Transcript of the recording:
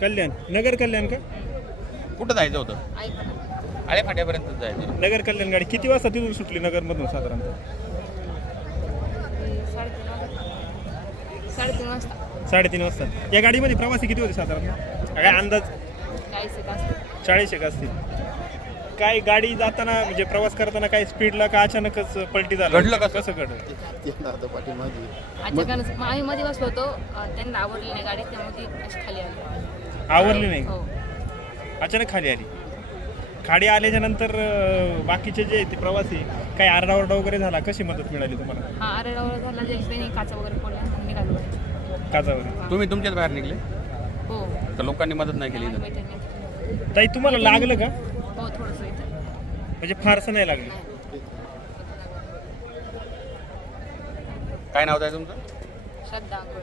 कल्याण, नगर कल्याण का? कुठं जायचं होतं? आळे फाट्यापर्यंत जायचं. नगर कल्याण गाडी किती वाजता तिथून सुटली नगरमधून साधारणतः? 3:30 वाजता. या गाडीमध्ये प्रवासी किती होते साधारण? काय अंदाज? 40 एक असतील. काय गाडी जाताना म्हणजे प्रवास करताना काय स्पीडला का अचानकच पलटी झालं? घडलं कसं घडलं? अचानकच आम्ही मध्ये बसलो होतो, त्यांना आवडली नाही गाडी, त्यामुळे ती अशी खाली आली. आवरली नाही? हो. अचानक खाली आली. खाली आल्याच्या नंतर बाकीचे जे ते प्रवासी काही आरडाओरडा वगैरे झाला, कशी मदत मिळाली तुम्हाला? हा, आरडाओरडा झाला, जेसीबीने काचा वगैरे फोडल्या आणि निघालो. काचावर तुम्ही तुमच्याच बाहेर निघले हो. तर लोकांनी मदत नाही केली? आम्हाला माहिती नाही. ताई तुम्हाला लागलं का? हो, थोडंसं इथं. म्हणजे फारसं नाही लागलं. काय नाव आहे तुमचं? श्रद्धा अंकुळ.